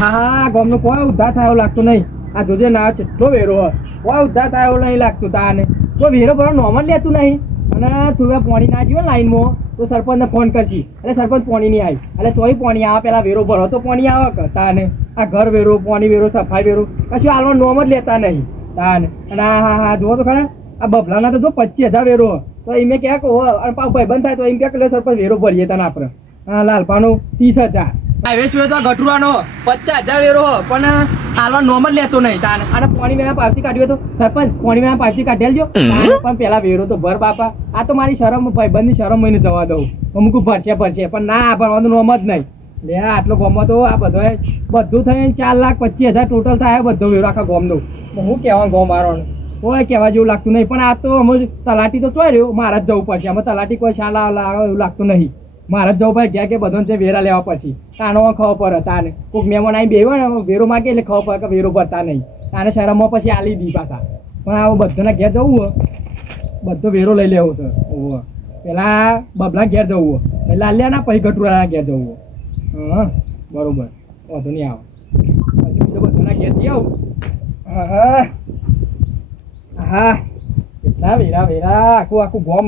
હા ગામનો કોઈ ઉદ્ધાર થાય એવું લાગતું નહીં. આ જોજે ના કેટલો વેરો હોય, કોઈ ઉદ્ધાર થાય એવું નહીં લાગતું તાને. કોઈ વેરો ભરો નોમ જ લેતું નહીં. અને તું પાણી ના જીવો લાઈનમાં તો સરપંચને ફોન કરશી. એટલે સરપંચ પાણી નહીં આવી એટલે તોય પાણી આવે. પેલા વેરો ભરો તો પાણી આવે કે તાને. આ ઘર વેરો, પાણી વેરો, સફાઈ વેરો કશું હાલમાં નોમ જ લેતા નહીં તાને. અને હા જુઓ તો ખરા આ બબલાના તો જો 25,000 વેરો તો એમ ક્યાંક અને પાછું ભાઈ બંધ થાય તો એમ ક્યાંક સરપંચ વેરો ભરીએ તને આપણે. હા લાલપાનું 30,000 હાઈવેસ વેરો તો ગટુરાનો 50,000 વેરો પણ હાલવા નોમ જ લેતો નહીં તાને. અને પાણી વેરા પાવતી કાઢ્યો તો સરપંચ પાણી વેરા પાવતી કાઢેલજો પણ પેલા વેરો તો ભર બાપા. આ તો મારી શરમ ભાઈબંધની શરમ મહિને જવા દઉં. અમુક ભરશે પણ ના ભરવાનું નોમ જ નહીં. લે આટલો ગામમાં તો આ બધું થઈને 4,25,000 ટોટલ થાય બધો વેરો આખા ગામનો. હું કહેવાનું ગામ મારવાનું કોઈ કહેવા જેવું લાગતું નહીં. પણ આ તો અમે તલાટી તો ચોય રહ્યો, મારે જ જવું પડશે. અમે તલાટી કોઈ શાલા લાવે એવું લાગતું નહીં. મારે જ જવું પડે ગયા કે બધાને જે વેરા લેવા પછી તાનો ખબર પડે તાને. કોઈક મહેમાન આવી બેહો ને વેરો માગે એટલે ખબર પડે કે વેરો ભરતા નહીં. તાને શરમમાં પછી આલી દી પાછા. પણ આવું બધાના ઘેર જવું હોય, બધો વેરો લઈ લેવો છે. પેલા બબલા ઘેર જવું હોય, પેલા આલ્યાના પછી ગટુરાના ઘેર જવું હોય. હા બરોબર વાંધો નહીં આવે. પછી બીજો બધાના ઘેર જઈ આવું. હા હા કેટલા વેરા આખું ગામ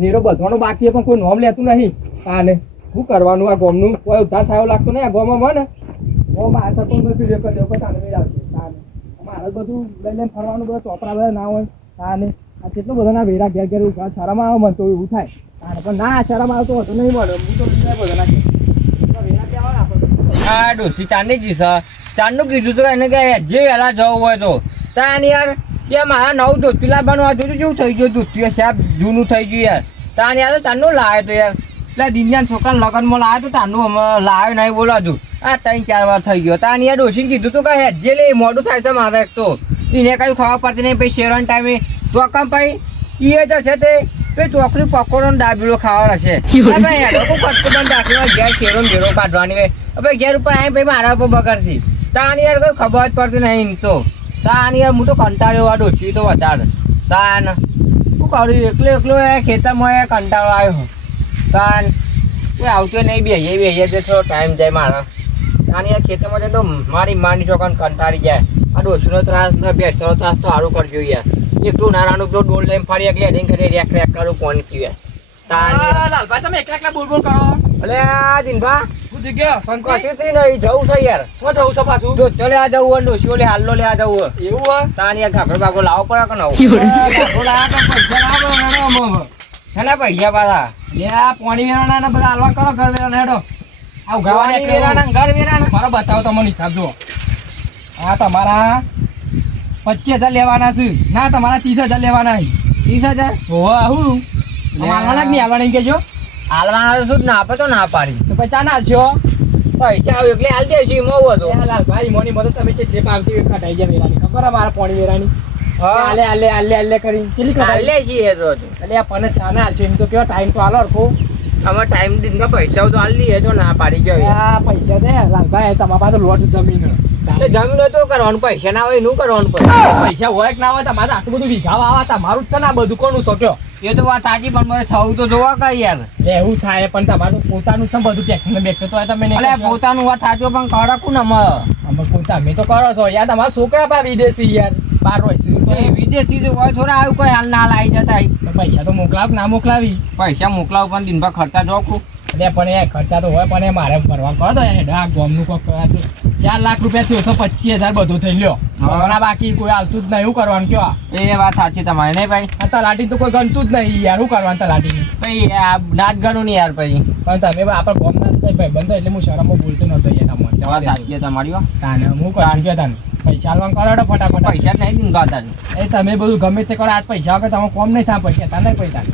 વેરો બધવાનો બાકી પણ કોઈ નોમ લેતું નહીં. આને શું કરવાનું આ ગામનું કોઈ ઉદ્ધાર થયો લાગતો નહીં. આ ગામમાં મને મારા સરપંચ પીડ્યો કરી દો તાને વેરાવશે તાને. મારે બધું લઈ લઈને ફરવાનું બધા ચોપડા બધા ના હોય તાને. આ કેટલો બધા ના વેરા ઘેર શરમ આવે મને તો એવું થાય તાને. પણ ના શરમ આવે તો વધુ નહીં મળે. હું તો બધાના વેરા કહેવાય આપણે. હા ડોસી ચાંદની જી સર ચાંદનું કીધું તો એને કે જે વહેલા જવું હોય તો તાન યાર કે મારા નવું ધોતી લાવવાનું આ જોયું જેવું થઈ ગયું. ધોતીઓ સાહેબ જૂનું થઈ ગયું યાર. તાન યાર તો ચાંદનું લાવે તો યાર એટલે દિનના છોકરા લગ્નમાં લાવે તો તાંનું લાવે નહીં બોલો હજુ. આ 3-4 વાર થઈ ગયો. તાન યાર ડોસીને કીધું તું કે હેજે લે મોડું થાય છે મારે. એક તો એને કઈ ખબર પડતી નહીં. પછી શેરવાના ટાઈમે તો કામ ભાઈ એ જશે તે ભાઈ ચોકરી પકોડો ડાબીલો ખાવાનો હશે. ભાઈ કટકું દાખલો ઘેર શેરો ઘેરો કાઢવાની હોય. ભાઈ ઘેર ઉપર આવી ભાઈ મારા ઉપર બગડશે. તાન યાર કોઈ ખબર જ પડતી નહીં તો. તાન યાર હું તો કંટાળ્યો આ ડોસી તો વધારે. તાન શું કરું એકલો ખેતરમાં કંટાળો આવ્યો. તાન કોઈ આવતો નહીં બેહીએ તો થોડો ટાઈમ જાય મારા. તાન યાર ખેતરમાં જાય તો મારી માની છોકરાને કંટાળી જાય. આ ડોસીનો ત્રાસ ને બેસવાનો ત્રાસ તો સારું કરજો યાર. એકલું નારાનું તો ડોલ લઈને ફરી એકલી રેક કરું પાણી પીવે. લાલભાઈ તમે એકલા બોલ કરો. અલે આ દિનભા બુદ્ધિ ગયો સંકોચ નહીં જવું છે યાર. શું જવું છે પાછું? જો ચલે આ જવું હોય ડોસીઓ લે હાલો લે આ જવું હોય. એવું હોય તાન યાર ઘાઘરો બાગરો લાવો પડે કે નવું એના પૈસા પાછા લે આ પાણી વેરાના બધા હાલવા કરો ઘર વેરાના હેડો. આ પાણી વેરાના ઘર વેરાના મારો બતાવો તમને હિસાબ જુઓ. આ તમારા 25,000 લેવાના છે. ના તમારા 30,000 લેવાના છે. 30,000 હોવા હું હાલવાના જ નહીં હાલવાના કહેજો. હાલવાના શું ના આપે તો ના પાડી તો પછી ચા ના હાલશો. પૈસા આવે એટલે હાલ દેશી મોવો હતો. લાલભાઈ મોની મદદ તમે જે પાવતી કઢાઈ જાય વેરાની ખબર મારા પાણી વેરાની. હા આલે કરી ચેલી કઢાઈ હાલે છીએ તો એટલે આ પને ચા ના હાલશો. એમ તો કેવો ટાઈમ તો હાલો હરખો. અમે ટાઈમ દીધા પૈસા તો હાલ લઈએ તો ના પાડી ગયો. આ પૈસા દે લાલભાઈ તમારા પાસે લોટ જમીન જમીન તો કરવાનું પૈસા ના હોય નું કરવાનું પૈસા હોય કે ના હોય તમારે આટલું બધું વીઘા વાવા તમારું જ છે ને આ બધું કોનું શોક્યો. એ તો વાત સાચી પણ મને થવું તો જોવા કઈ યાર. એવું થાય પણ તમારું પોતાનું છે બધું ટેક્સને બેઠો તો તમે નહીં. એટલે પોતાનું વાત સાચું પણ કડકું ને અમે તમે તો કરો છો યાર. તમારા છોકરા પા વિદેશી યાર બહાર હોય છે. વિદેશથી તો હોય થોડા આવ્યું કોઈ હાલ ના લાવી જતા. પૈસા તો મોકલાવ ના મોકલાવી. પૈસા મોકલાવ પણ દિનભર ખર્ચા જોખું. એટલે પણ એ ખર્ચા તો હોય પણ એ મારે ભરવા કરો તો આ ગોમનું કોક 4 લાખ રૂપિયા થયો 25,000 બધું થઈ લ્યો. હમણાં બાકી કોઈ હાલતું જ નહીં. એવું કરવાનું કયો? એ વાત સાચી તમારી નહીં ભાઈ. આ તલાટી તો કોઈ ગણતું જ નહીં યાર. શું કરવાનું તલાટી ભાઈ આ નાચ ગણું નહીં યાર પછી. પણ તમે આપણે ગોમ ના ભાઈ બંધો એટલે હું શરમમાં બોલતો નતો યાર. વાત સાચી તમારી. તાને હું કરું કે તને પૈસા આલવાનું કરો ફટાફટ. પૈસા નહીં દીધા એ તમે બધું ગમે તે કરો. આજ પૈસા વગર તમે કોમ નહીં થાય. પૈસા તા નહીં પૈસા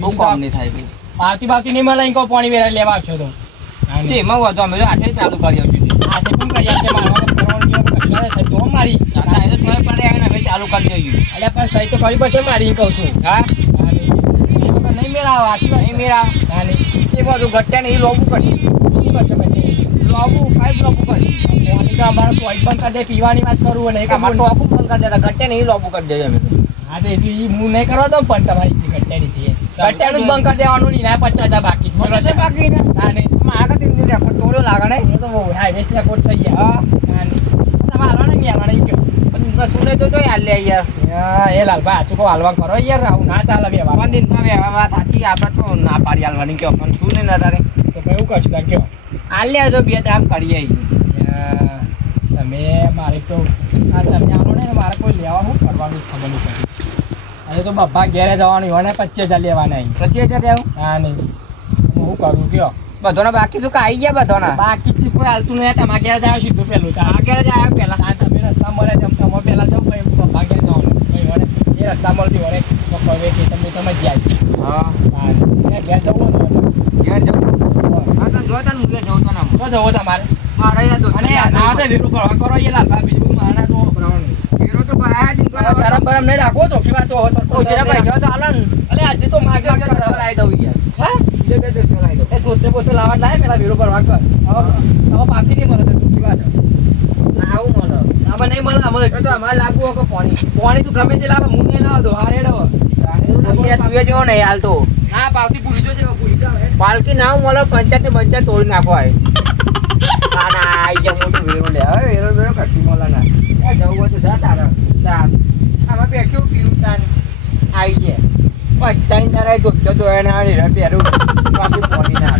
બહુ કામ નહીં થાય. આવતી બાવતી નહીં મળે કહો પાણી વેરા લેવા આવશો તો એમાં વધુ અમે આઠે ચાલુ કરી આવશું. આજે પણ કરી આવશે મારા મારી અમે ચાલુ કરી દઈએ. એટલે પણ સહી તો કરી પછી મારી કહું છું. હા નહીં મેળાવો આટલી વાર નહીં મેળા હા નહીં એ બધું ઘટ્યા ને એ લોબું કરી લોબું 5 લોબું કરી અમારે પોઈન્ટ બંધ કરી દે. પીવાની વાત કરવું નહીં અમારે ટોપું બંધ કરી દેતા ઘટ્યા ને એ લોબું કરી દેજો અમે. હા તો એટલી હું નહીં કરવા દઉં પણ તમારી ઘટ્યાની બટ્ટાનું જ બંધ કરી દેવાનું ને એના 50,000 બાકી છે. મને છે બાકી ને ના નહીં મારા કાંઈ રેકોર્ડ તોડ્યો લાગે ને એ તો બહુ હાઈવેસ્ટ રેકોર્ડ થઈ ગયા. ના નહીં તમે હાલવા નહીં હાલવા નહીં કયો. પણ સુને તો જોઈ હાલ લે યાર હા, એ લાલભાઈ આચુકો હાલવા કરો યાર, આવું ના ચાલે વ્યવહાર. પણ દિનમાં વ્યવહાર વાત સાચી આપણે તો ના પાડી હાલવાની કયો પણ શું ને ના તારે તો ભાઈ એવું કરશું તાર કયો. હાલ લે તો બે દામ કરીએ યાર, તમે મારે તો આ તમે આવો ને મારે કોઈ લેવાનું કરવાનું જ ખબર નહીં પડતી. હવે તો બબ્બા ઘેરે જવાનું હોય ને 25,000 લેવાના અહીં. 25,000 આવું હા નહીં હું કરું કયો. બધોના બાકી શું કાઈ ગયા બધોના બાકી જ કોઈ હાલતું નહીં. તમારે ઘેર જાય સીધું પેલું આગળ જ આવ્યા પેલા હા, તમે રસ્તા મળે તેમ તમે પહેલા જાઓ પછી બબ્બા ઘેર જવાનું પછી વળે એ રસ્તા મળતી વળે તો કહે કે તમે જાય. હા હા, ત્યાં ઘેર જવું હોય ને ઘેર જવું હા તો જો તને મુકે જવું તો ના તો જવો તમારે. મારે યાર તો અને ના તો વેરું કરવા કરો એ લાલભા બીજું બધું મારા તો ભરાવાનું. હીરો તો ભરાયા જ ને શરમ બરમ નહીં રાખો ચોખ્ખી વાત તો ઓ જેરા ભાઈ જો તો હાલો ને અલે આજે તો માગ માગ કરે. ચલાઈ દઉં યાર હા બીજે કઈ ચલાઈ દઉં એ ધોતે પોતે લાવવા લાય પેલા વેરું ભરવા કર. હવે પાછી નહીં મળે તો ચોખ્ખી વાત. ના આવું મળે આમાં નહીં મળે અમારે તો અમારે લાગવું હોય કે પાણી પાણી તું ગમે તે લાવે હું નહીં લાવ દો હારે ડો. યાર તું જેવો નહીં હાલ તો ના પાવતી ભૂલી જો ભૂલી જાવ. પાલકી ના મળે પંચાયત બંચાયત તોડી નાખો આય ના ના આઈ જા મોટું વેરો લે હવે વેરો કશું મળે ના એ જવું હોય તો જા તારા ચાલ આમાં બેઠું પીવું તાન આઈ જાય પચાઈ તારા ધોતો તો એના પહેરું બાકી પોડી ના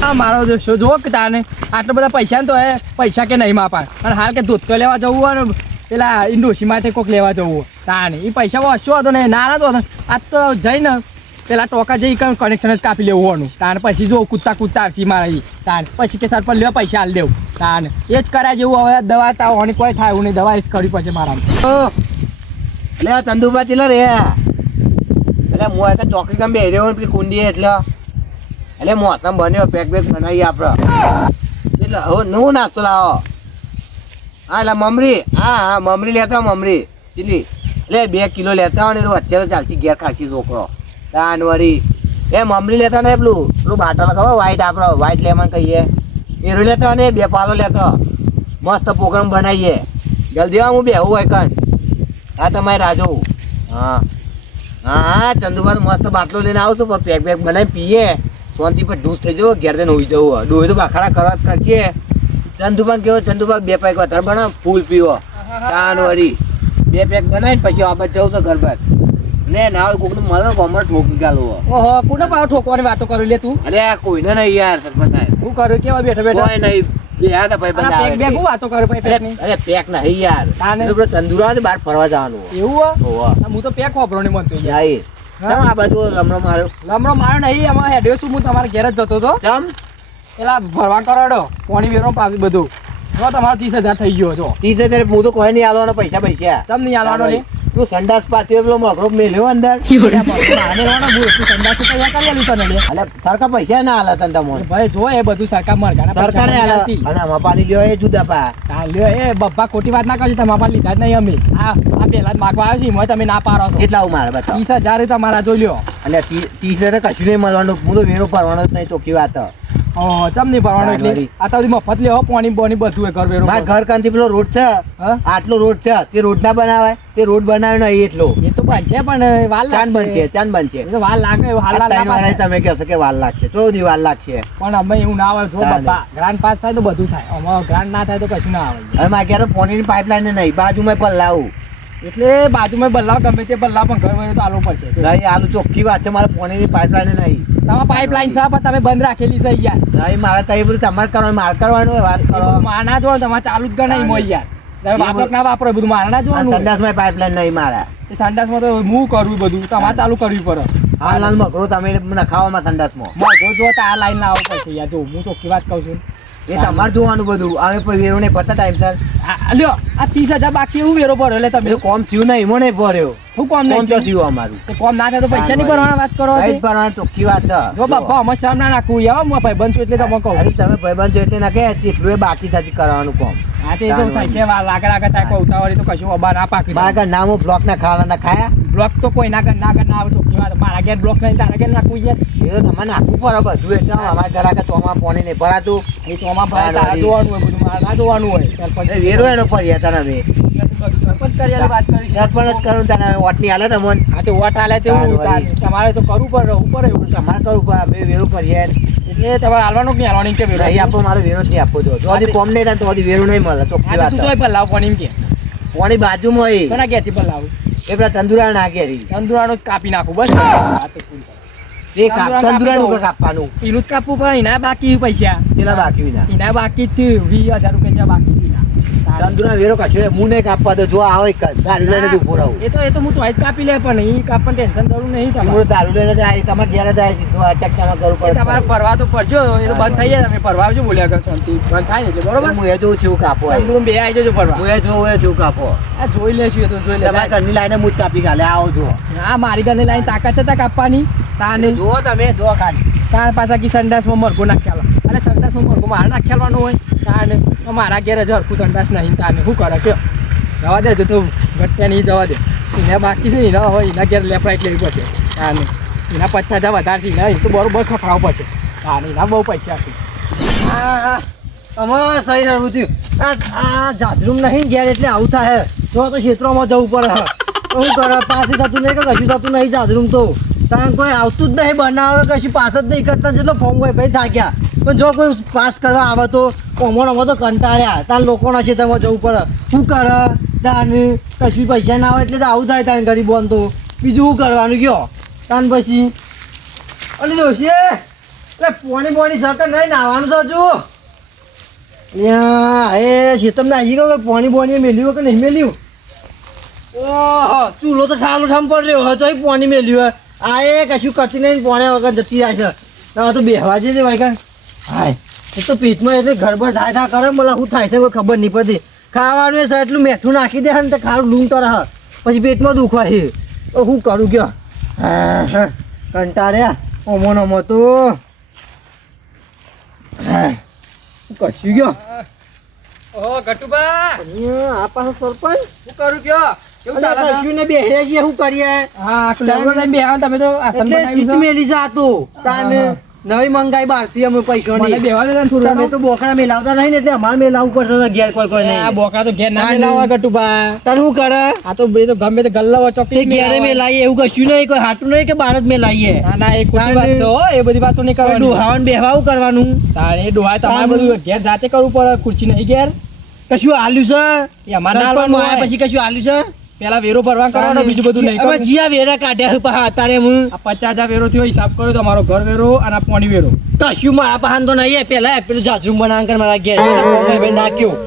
હા મારો દેશો જો કે તાને આટલા બધા પૈસા ને તો એ પૈસા કે નહીં માપા અને હાલ કે દૂધ તો લેવા જવું હોય ને પેલા ઇન્ડોસી માટે કોઈક લેવા જવું હોય તાને એ પૈસા વસ્તુ હતો ને ના તો હતો આજ તો જઈને પેલા ટોકા જઈ કનેક્શન જ કાપી લેવું હોવાનું તાને પછી જો કૂદતા કૂદતા આવશે મારા તાને પછી કે સર પર લેવા પૈસા હાલ દેવું તાને એ જ કર્યા જેવું હવે દવા તાવવાની કોઈ થાય એવું નહીં દવા એ જ કરવી પડશે મારામાં. એટલે તંદુબા ચેલા રે એટલે મોય તો ચોકડી કામ બે રહ્યો પેલી કુંડી એટલે મોસમ બન્યો પેક બેક બનાવીએ આપણે એટલે હવે નવો નાસ્તો લાવો હા એટલે મમરી હા મમરી લેતા મમરી ચીલી એટલે 2 કિલો લેતા હોય ને એનું અત્યારે ચાલશે ઘેર ખાસી છોકરો તાન વળી એ મમરી લેતા ને પેલું બાટલ ખબર વ્હાઈટ આપણે વ્હાઈટ લેમન કહીએ એરું લેતા ને 2 પાલો લેતો મસ્ત પ્રોગ્રામ બનાવીએ જલ્દી આવ હું બેહું હોય કન હા તમારે રાજો હા હા ચંદુભાઈ તો મસ્ત બાટલો લઈને આવું છું પણ પેક પેક બનાવી પીએ શાંતિ પર ઢૂસ થઈ જવું ઘેર જઈને હોઈ જવું ડોહી તો બાખરા કરવા જ કરશે ચંદુભાઈ કેવો ચંદુભાઈ 2 પેક વધારે બનાવ ફૂલ પીવો તાન વળી 2 પેક બનાવીને પછી આપણે જવું તો ઘર બાદ ને ના કોકનું મળે કોમર ઠોકી ગાલું ઓહો કોને પાવ ઠોકવાની વાતો કરી લે તું. અરે કોઈને નહીં યાર સરપંચ સાહેબ હું કરું કેવા બેઠો બેઠો કોઈ નહીં બે હતા ભાઈ બંધ આવે બેગ હું વાતો કરું ભાઈ પેકની. અરે પેક નહીં યાર તાને? એટલે પેલો ચંદુરા ને બહાર ફરવા જવાનું એવું હો? હોવા હું તો પેક વાપરો નહીં મનતો યાર. જાય ચમ આ બાજુ લમણો માર્યો લમડો મારો નહીં અમારે હેડ્યો છું હું તમારા ઘેર જ જતો હતો ચમ પેલા ભરવા કરાડો પાણી વેરો પાવી બધું જો તમારો 30,000 થઈ ગયો જો 30,000 હું તો કોઈ નહીં આલવાનો પૈસા પૈસા તમ નહીં આલવાનો ને તું સંડાસ પાતી પેલો મગરો મેલ્યો અંદર અલે સરકાર પૈસા ના આલે તને તમને ભાઈ જો એ બધું સરકાર મરઘાના પૈસા સરકારે આલે નથી. અને આમાં પાલી લ્યો એ જુદા પા લ્યો એ બપ્પા ખોટી વાત ના કરજો તમારા પાસે લીધા જ નહીં અમે આ પેલા જ માગવા આવ્યો છે એમાં તમે ના પાડો છો કેટલા મારે બતાવ 30,000 તમારા જોઈ લ્યો. એટલે 30,000 કશું નહીં મળવાનું હું તો વેરો ભરવાનો જ નહીં ચોખ્ખી વાત ઓહો ચમ નહીં ભરવાનો એટલે આ તો બધી મફત લેવો પાણી બોની બધું એ ઘર વેરો મારા ઘર કાંથી પેલો રોડ છે હા? આટલો રોડ છે તે રોડ ના બનાવાય તે રોડ બનાવ્યો નહીં એટલો એ તો બનશે પણ વાર ચાંદ બનશે લાગશે ચાંદ બનશે એ તો વાર લાગે એવું હાલ આ ના ત્રણ વાળા પાડે. તમે કહો છો કે વાર લાગશે તો ની વાર લાગશે પણ અમે એવું ના આવે જો ચાલે. બાપા ગ્રાન્ડ પાસ થાય તો બધું થાય અમારો ગ્રાન્ડ ના થાય તો કશું ના આવે હવે મારે ક્યારે પાણીની પાઇપલાઇન નહીં બાજુમાં પણ લાવું એટલે બાજુમાં બદલાવ ગમે તે બદલાવ પણ ઘર વયો તો આલવું પડશે નહીં આલુ ચોખ્ખી વાત છે મારે પાણીની પાઇપલાઇન નહીં તમારે પાઇપલાઇન છે પણ તમે બંધ રાખેલી છે યાર નહીં મારે તો એ બધું તમારે કરવાનું મારે કરવાનું હોય વાત કરો માના જો તમારે ચાલુ જ ગણાય મોય યાર તમે વાપરો કે ના વાપરો એ બધું મારા ના જોવાનું સંડાસમાં પાઇપલાઇન નહીં મારે એ સંડાસમાં તો હું કરવું બધું તમારે ચાલુ કરવી પડે હાલ હાલ મગરો તમે નખાવામાં સંડાસમાં જો જો તો આ લાઈન લાવવું પડશે યાર જો હું ચોખ્ખી વાત કહું છું એ તમારે જોવાનું બધું હવે કોઈ વેરો નહીં પતા ટાઈમ સર લ્યો આ 30,000 બાકી એવું વેરો ભરો એટલે તમે એ કોમ થયું નહીં એમાં નહીં ભર્યો શું કોમ કોમ નહીં તો થયું અમારું તો કોમ ના થાય તો પૈસા નહીં ભરવાના વાત કરો કઈ જ છો. ભરવાનું ચોખ્ખી વાત છે જો બાપા અમે શરમ ના નાખવું યાર હું ભાઈ બનશું એટલે તમે કહું અરે તમે ભાઈબંધ છો એટલે ના કે એટલું એ બાકી સાચી કરવાનું કોમ હા તે તો પૈસા વાર લાગે થાય કોઈ ઉતાવળી તો કશું અબા ના પાકી મારા ઘર નામો બ્લોક ના ખાવાના ખાયા બ્લોક તો કોઈ ના કર આવે ચોખ્ખી વાત. મારા ઘેર બ્લોક નહીં, તારા ઘેર નાખવું યાર. એ તો તમારે નાખવું પડે બધું એટલે અમારે ઘરાકે ચોમાં પાણી નહીં ભરાતું. એ તો આમાં ભાઈ તારા જોવાનું હોય, બધું મારે ના જોવાનું હોય. સરપંચ એ વેરો એનો પર યાર તને મેં સરપંચ કરી વાત કરી. સરપંચ જ કરું તને ઓટની હાલે તમને હા તો વોટ આલે તો એવું તમારે તો કરવું પડે, રહેવું પડે એવું. તમારે કરવું પડે અમે વેરો કરીએ એટલે તમારે હાલવાનું કે નહીં હાલવાનું એમ કે વેરો નહીં આપો મારો વેરો જ નહીં આપવો જો હજી કોમ નહીં થાય તો હજી વેરો નહીં મળે તો હા તો તું તો પર લાવ પણ એમ કે પાણી બાજુમાં હોય કોના ઘેરથી પર લાવું? એ પેલા તંદુરા નાખે રહી તંદુરાનો જ કાપી નાખું બસ. હા તો ફૂલ કરો. એ તંદુરાનું કાપવાનું એનું જ કાપવું પડે. એના બાકી પૈસા તેના બાકી વિના એના બાકી જ છે 20,000 રૂપિયા બાકી છે એના. તંદુરા વેરો કશું હું નહીં કાપવા તો જો આવે દારૂ લઈને જ ઉભો રહું એ તો હું તો આજ કાપી લે પણ એ કાપવાની ટેન્શન જરૂર નહીં તમારે. હું દારૂ લઈને જાય તમારે ઘેર જાય તો અટકમાં કરવું એ પડે તમારે પરવા તો પડજો. એ તો બંધ થઈ જાય. તમે પરવા આવજો બોલ્યા કરો શાંતિ બંધ થાય ને એટલે બરોબર. હું એ જોઉં છું કાપો તંદુરમ બે આવી જજો પરવા. હું એ જોઉં છું કાપો આ જોઈ લેશું. એ તો જોઈ લે. તમારા ઘરની લાઈને હું જ કાપી કાલે આવો જો હા મારી ઘરની લાઈન તાકાત છે તા કાપવાની. તાને જુઓ તમે જો ખાલી તાર પાછા કી સંડાસમાં મરઘો નાખ્યાલો. અને સંડાસમાં મરઘો મારે નાખ્યાલવાનો હોય તાને તો મારા ઘેર જ હરખું સંડાસ નહીં. તાને શું કરે કયો જવા દે તો ગટ્યા નહીં જવા દે. એના બાકી છે એના હોય એના ઘેર લેફ્ટ લેવી પડશે. તાને એના 50,000 વધારે છે એના એ તો બરોબર ખખડાવવું પડશે. તાને એના બહુ પૈસા છે. અમારે સહી રહેવું થયું આ જાદરૂમ નહીં ઘેર એટલે આવું થાય જો તો ક્ષેત્રોમાં જવું પડે શું કરે પાસે થતું નહીં કે કશું થતું નહીં જાદરૂમ તો કારણ કોઈ આવતું જ નહીં બનાવે કશું પાસ જ નહીં કરતા જેટલો ફોર્મ હોય ભાઈ થાક્યા પણ જો કોઈ પાસ કરવા આવે તો કોમોમાં તો કંટાળ્યા તાર લોકોના ક્ષેત્રમાં જવું પડે શું કરે તાન કશું પૈસા ના આવે એટલે તો આવું થાય તાન ગરીબોને તો બીજું શું કરવાનું કયો તાન પછી અલી દોશી એટલે પોણી સરકાર નહીં નાવાનું છે હજુ એ શેતમ નાખી ગયો પોણી મેલ્યું કે નહીં મેલ્યું ઓહો ચૂલો તો સારું ઠામ પડ્યો હવે તો પોણી મેલ્યું આ એ કશું કરતી નહીં પોણે વગર જતી જાય છે હવે તો બેહવા જઈએ ભાઈ હાય એ તો પેટમાં એટલે ગડબડ થાય કરે બોલા શું થાય છે કોઈ ખબર નહીં પડતી ખાવાનું એ સર એટલું મેઠું નાખી દે ને તો ખારું લૂમ તો રહે પછી પેટમાં દુખવા છે તો શું કરું કયો હા કંટાળ્યા ઓમો તો હા કશું ગયો ઓ ગટુબા આ પાસે સરપંચ શું કરું કયો કેવું ચાલે છે? કશું ને બેહ્યા છીએ શું કરીએ હા લેવડો લઈને બેહવા તમે તો આસન એટલે બનાવ્યું સીટ છે. મેલી છે આ તો તાન નવી મંગાઈ બહારથી અમે પૈસો મને નહીં બેહવા દે ને થોડું. તમે તો બોકડા મેલાવતા નહીં ને એટલે અમારે મેલાવવું પડશે ઘેર કોઈ આ નહીં બોકા તો ઘેર ના ના, મેલાવા ના. ગટુબા. તાર શું કરે આ તો બે તો ગમે તે ગલ્લા તે ચોકી ઘેરે મેલાઈએ એવું કશું નહીં કોઈ હાટું નહીં કે બહાર જ મેલાઈએ ના ના એ ખોટી વાત છે હો. એ બધી વાતો નહીં કરવાની. ડોહાવાનું બેહવાવું કરવાનું તારે એ ડોહાય તમારે તાન. બધું ઘેર જાતે કરવું પડે. ખુરશી નહીં ઘેર કશું આલ્યું છે એ અમારે ના સરપંચ આલવાનું આયા હોય. પછી કશું આલ્યું છે પેલા વેરો ભરવા કરવાનો બીજું બધું નહીં હવે કરવું. જીયા વેરા કાઢ્યા છે પાછા અત્યારે હું આ 50,000 વેરો થયો હિસાબ કર્યો તો અમારો ઘર વેરો અને આ પાણી વેરો. કશું મારા પાહન તો નહીં પેલા પેલું જાજરૂમ બનાવ કર મારા ઘેર ભાઈ નાખ્યું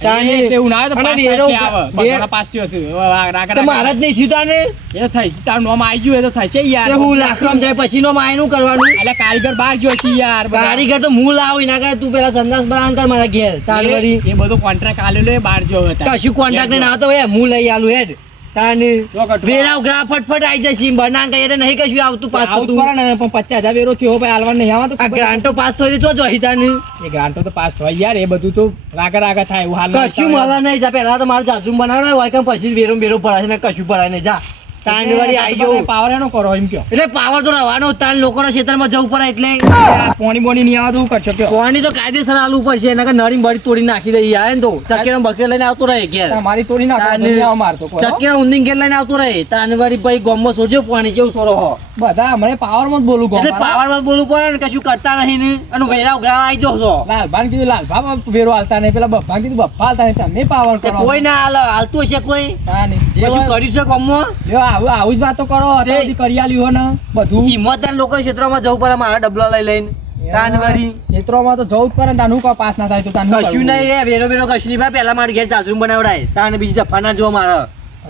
તાને એટલે એવું ના આવે તો અને પાસ વેરો થાય આવે. બધાના પાસ થયો હશે. હવે આ રાગા તો મારા જ નહીં થયું તાને એ થાય તારું નામ આવી ગયું એ તો થાય છે યાર. તે હું લાખમાં જાય પછી નો માયનું કરવાનું એટલે કારીગર બહાર ગયો છે યાર. કારીગર તો હું લાવું એના કરે તું પેલા સંદાસ બનાવ કર મારા ઘેર તાન વળી એ બધો કોન્ટ્રાક્ટ આલેલો એ બહાર ગયો હતો. કશું કોન્ટ્રાક્ટ ને ના તો હે હું લઈ આલું હેડ તાન જો કટુ. વેરાવ ગ્રા ફટફટ આવી જશે બનાવ કઈ એટલે નહીં કશું આવતું પાસ આવું થતું જ પડે ને, પણ 50,000 વેરો થયો ભાઈ હાલવા નહીં આવવાનું. આ ગ્રાન્ટો પાસ થઈ તો જોઈ તાન એ ગ્રાન્ટો તો પાસ થાય યાર. એ બધું તો રાગા થાય એવું હાલ નહીં કશું થાય. મળવા નહીં જા પેલા તો મારે જાજરૂમ બનાવવાનું હોય કે પછી વેરો બેરો પડાશે ને કશું પડાય નહીં જા તાન વળી આવી એટલે જવું પાવર એનો કરો એમ કયો. એટલે પાવર તો રહેવાનો તાન લોકોના ક્ષેત્રમાં જવું પડે એટલે આ પોણી બોણી નહીં આવે તો શું કરશો કયો. કોની તો કાયદેસર આલવું પડશે એના કે નળી બળી તોડી નાખી દઈએ આવે ને તો ચક્કીનો બકરી લઈને આવતો રહે ઘેર તમારી તોડી નાખો તો નહીં આવે મારે તો કોઈ. ચક્કીનો ઊંધી ઘેર લઈને આવતો રહે તાન વળી ભાઈ ગોમમાં સોજો પાણી કેવું સોરો હો બધા મને પાવરમાં જ બોલું એટલે ગો પાવરમાં બોલવું પડે ને કશું કરતા નહીં ને અને વેરા ઉઘરા આવી જાવ છો લાલભાન કીધું લાલભા વેરો હાલતા નહીં. પેલા બપ્પા કીધું બપ્પા હાલતા નહીં. તમે પાવર તે કરો. કોઈ ના હાલતું હશે કોઈ હા નહીં. જે કશું હોય- કર્યું છે ગોમમાં લ્યો, આવું જ વાતો કરો. અત્યાર સુધી કરી આલ્યું હો ને બધું. હિંમતદાર લોકો ક્ષેત્રમાં જવું પડે મારા ડબલા લઈ લઈને તાન વળી ક્ષેત્રોમાં તો જવું જ પડે ને. તાનું કોઈ પાસ ના થાય તો તાનું શું કશું કરવું? નહીં વેરો બેરો કશું નહીં ભાઈ પેલા મારે ઘેર જાજરૂમ બનાવડાય તાન બીજી જફા ના જો મારે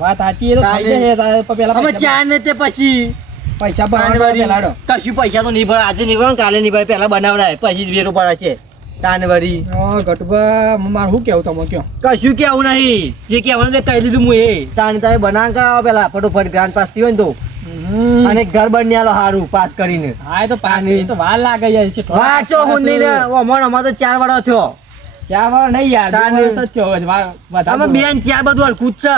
વાત સાચી. એ તો થઈ જશે. તારે પણ પેલા અમે પૈસા- ચા ને તે પછી પૈસા ભરવાના પેલા હાડો. કશું પૈસા તો નહીં ભરે આજે નહીં ભરે કાલે નહીં ભરે પેલા બનાવડાય પછી જ વેરો પડે છે તાનવરી હા, ગટુભા, મારે શું કેવું તમે કયો. કશું કેવું નહીં જે કહેવાનું તે કહી દીધું હું એ તાન તમે બનાવ કરાવો પેલા ફટોફટ ગ્રાન્ડ પાસ થયો ને તો અને ઘર બની આલો સારું પાસ કરીને હા એ તો પાસ એ તો વાર લાગે યાર. છે થોડા વાંચો હું નહીં ને અમાર તો 4 વર્ષ થયો 4 વર્ષ નહીં યાર, 2 તાને. વર્ષ જ થયો હવે. વધારે આમાં બે ને ચાર બધું હરખું જ છે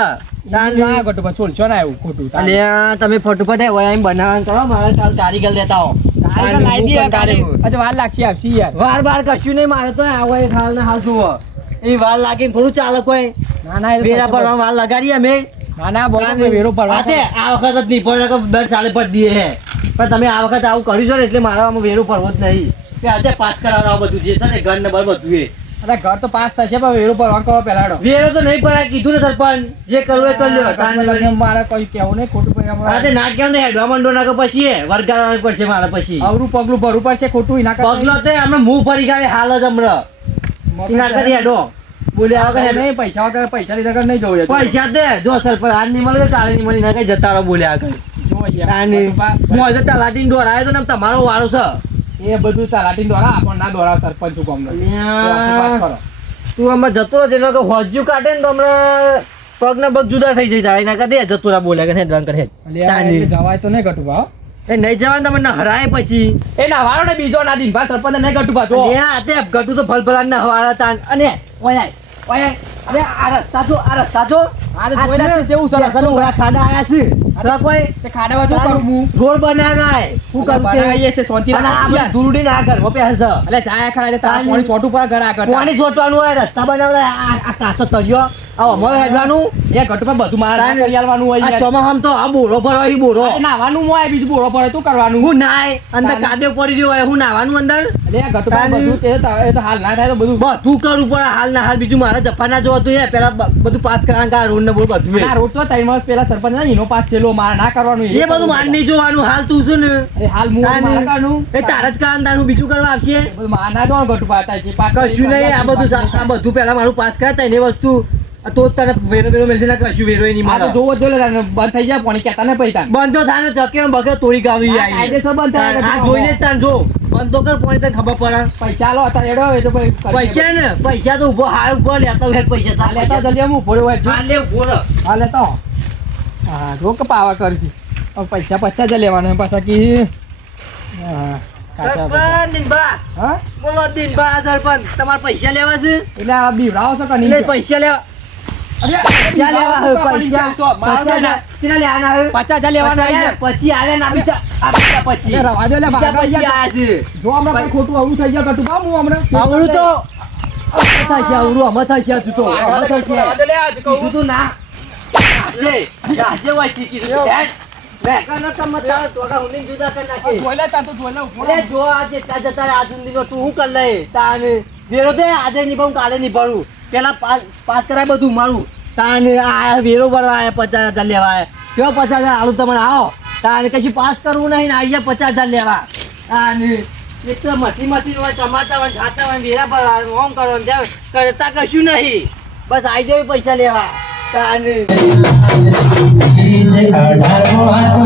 ના ગટુ પણ છોડશો ના એવું ખોટું તાને. અલ્યા તમે ફટોફટ હોય એમ બનાવવાનું કરો મારે કાલ કારીગર લેતા હો તારે લાઈ દઈએ હું પણ કાલે. કારીગર. અચ્છા વાર લાગશે આવશે યાર. વાર બાર કશું નહીં મારે તો આવો એ હાલ ને હાલ જુઓ એ વાર લાગીને થોડું ચાલે કોઈ ના ના એ તો વેરા થશે ભરવા વાર લગાડીએ અમે ના ના બોલો કે વેરો ભરવા હા તે આ વખત જ નહીં પડે કે દર સાલે ભરી દઈએ હે પણ તમે આ વખત આવું કર્યું છો ને એટલે મારા આમાં વેરો ભરવો જ નહીં કે આજે પાસ કરાવડાવો બધું જે છે ને ઘર ને બધું એ અરે ઘર તો પાસ થશે પણ વેરો ભરવા કરો પહેલાડો. વેરો તો નહીં ભરાય કીધું ને સરપંચ જે કરવું એ કરી લ્યો તાને વળી. મારે કોઈ કેવું નહીં ખોટું પછી હા અમારે તે ના કેમ ને હેડવા માંડો ના કે પછી એ વરગાડવાનું પડશે મારે પછી અવરું પગલું ભરવું પડશે ખોટું એના કરતા પગલો તો હમણાં મું ફરી ગાડી હાલ જ હમણાં ના કરી હેડો બોલ્યા વગર હેડો નહીં પૈસા વગર પૈસા લીધા વગર નહીં જવું પૈસા દે જો સરપંચ આજ નહીં મળે કાલે નહીં મળી ના કઈ જતા રહો બોલ્યા આગળ હું આજે તલાટીને દોડાયો તો ને તમારો વારો છે એ બધું તલાટી દ્વારા આપણ ના દ્વારા સરપંચ છું ગામનો. અલ્યા. તું આમાં જતો રહે એટલે કે હોજ્યું કાઢે ને તો હમણાં પગ ને પગ જુદા થઈ જાય તારે ના દે જતો રહે બોલ્યા કે હેડવાન કરે એટલે જવાય તો નહીં ગટુ ભાવ. એ નહીં જવાનું તમને હરાય પછી એ નાવાનો ને બીજો ના દીન ભાઈ સરપંચ નહીં ગટુ ભાવ જો. અલ્યા, તે ગટુ તો ફલફલાટ ના હવાળા તાન અને ઓય ઓય અરે આ રસ્તા જો આ તો જોઈ નથી તેવું સરસ સરસ ઓલા ખાડા આયા છે તો કોઈ તે ખાડામાં શું કરું હું? રોડ બનાવરાય હું કરું તે બનાવીએ છે શાંતિ અને આ રાખો બધું યાર. ધૂળડી ના ઘરમાં પહેરશે એટલે ચાયા ખરા એટલે તારા પાણી છોટું પર ઘર આગળ પાણી છોટવાનું હોય રસ્તા બનાવરાય આ કાચો તળિયો આ અમારે હેડવાનું એ ગટુ પર બધું મારે ના કરી આલવાનું હોય આ યાર. ચોમાસામાં તો આ બોરો ભરવા ઈ બોરો અરે નાવાનું હોય બીજું બોરો પડે તું કરવાનું. હું નાય અંદર કાદેવ પડી રહ્યો હોય હું નાવાનું અંદર એટલે આ ગટુ પર બધું એ તો હાલ ના થાય તો બધું બધું કરવું પડે હાલ ના હાલ બીજું મારે જફા ના જોતું હે પેલા બધું પાસ કરવાનું કા રોડ ને બોલ બધું ના રોડ તો 3 વર્ષ પહેલા સરપંચ ને એનો પાસ થયેલો મારે ના કરવાનું એ બધું મારે નહીં જોવાનું હાલ તું છે ને અરે હાલ હું મારે કરવાનું. એ તારા જ કરવાનું તારું બીજું કરવા આવશે એ બધું મારે ના જોવાનું ગટુ પાડતા છે પાસ કશું નહીં આ બધું આ બધું પેલા મારું પાસ કરાય તને વસ્તુ આ તો જ તને વેરો વેરો મળશે ને કશું વેરો નહીં આ તો મારે જોવો જ જોઈએ ને, બંધ થઈ જાય પાણી કહેતા ને પૈતા બંધો થાય ને ચક્કર બગર તોડી ગાવી આ કાયદેસર બંધ થાય આ જોઈ લે તાન જો બંધો કર પાણી તને ખબર પડે પૈસા લો અત્યારે એડો એ તો પછી કરી પૈસા ને પૈસા તો ઉભો હાલ ઉભો લેતા હોય પૈસા આ લેતા જલ્દી આમ ઉભો રહ્યો હોય જો. હાલ લે ઉભો રહો. હા લેતા હો. હા જો કે પાવા કરશી હવે પૈસા 50 જ લેવાના પાછા કી હા કાચા પૈસા. સરપંચ દિનબા હા બોલો દિનબા સરપંચ તમારે પૈસા લેવા છે એટલે આ બીવરાવો છો કે નહીં એટલે પૈસા લેવા અરે પૈસા લેવા હવે પૈસા મારો છે ને કેટલા લેવાના હવે 50 લેવાના આવી જાય. પછી આલે ના બીજા આ બીજા પછી અરે રવા દો એટલે બીજા ભાગવા પછી યાર. આયા છે જો હમણાં કોઈ ખોટું આવું થઈ જાય કટુ બા હું હમણાં આવડું તો થશે આવડું અમે થશે તું તો અમે થશે રવા દો લે આજ કહું. કીધું તું ના આજે હોય કીધું હેડ મેકાનો તમારા તોડા હુંની જુદા કરી નાખે જોઈ લે તા તો જોઈ લે ઉભો રહે. અરે જો આજે ત્યાં જતા રહ્યા આજ સુધીનો તું શું કર લે તાને વેરો દે આજે નિભાવું કાલે નિભાવું પેલા પાસ કરાય બધું મારું તાને આ વેરો ભરવા આયા 50,000 લેવા આયા કેવો 50,000 આલુ તમને આવો તાને કશું પાસ કરવું નહીં ને અહીંયા 50,000 લેવા તાને એક તો મથી હોય ટમાટા હોય ખાતા હોય વેરા ભરવા ઓમ કરવાનું ત્યાં કરતા કશું નહીં બસ આઈ જાય પૈસા લેવા તાને અઢારમો હાથ